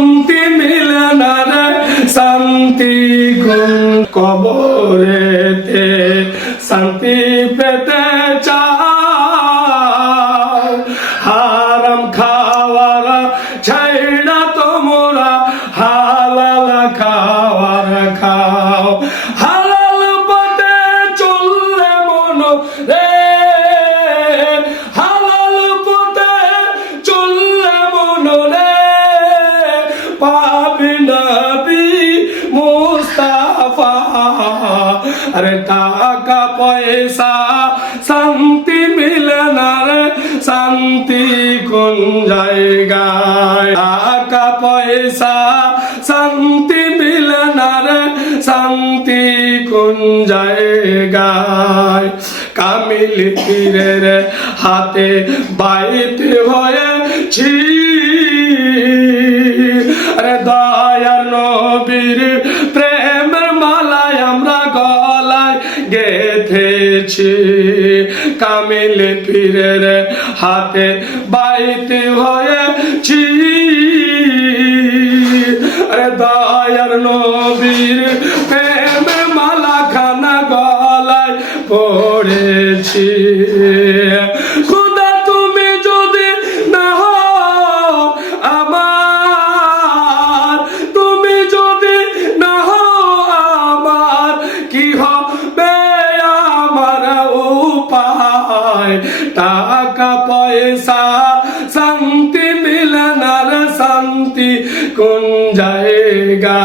শান্তি মিলে না রে শান্তি কোন কবরেতে শান্তি পেতে চাও হারাম খাওয়ার ছাইড়া তোমরা হালাল খাওয়ার খাও হালাল পথে চললে মন রে হালাল পথে চললে মন রে পাবি নবী মুস্তাফা আরে টাকা পয়সা শান্তি মিলে না রে শান্তি কোন জায়গায় টাকা পয়সা শান্তি মিলে না রে শান্তি কোন জায়গায় কামিল পীরের হাতে বাইতে হয়েছি আরে দয়ার নবীর প্রেমের মালায় আমরা গলায় গেথেছি কামিল পীরের হাতে বাইতে হয়েছি আরে দয়ার নবীর প্রেমের মালা খানা গলায় পড়েছি খোদা তুমি যদি না হও আমার তুমি যদি না হও আমার কি হবে আমার উপায় টাকা পয়সা শান্তি মিলে না রে শান্তি কোন জায়গা